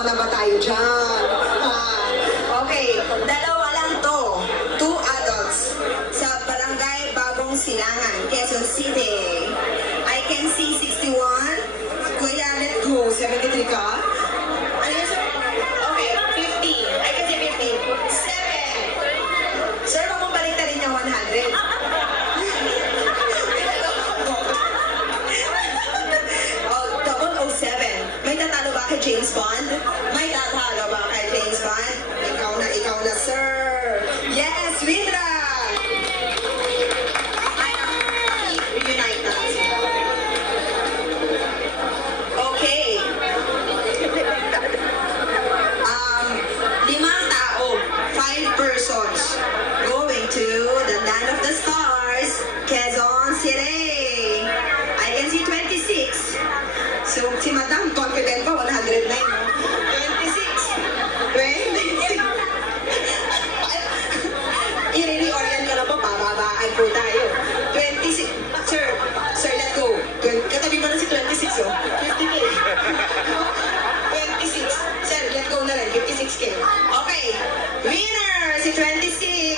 puso na ba tayo dyan? Okay, dalawa lang to. 2 adults sa Barangay Bagong Silangan, Quezon City. I can see 61. Kuya, let's go. 73 ka? Ano yun, sir? Okay, 50. I can see 50. 7. Sir, wag mong balik na rin yung 100. Oh, 007. May tatalo ba kay James Bond? May tatalo ba kay James Bond? Ikaw na, sir. Yes, Windra! Reunite na. Okay. 5 tao, 5 persons going to the land of the stars, Quezon City. I can see 26. So, si Madam, confident pa, 109, no? 26. 26. I-reorient ka na po, pababaan po tayo. 26. Sir, let's go. Katabi mo na si 26, oh. 50K. 26. Sir, let's go na rin. 56K. Okay. Winner, si 26.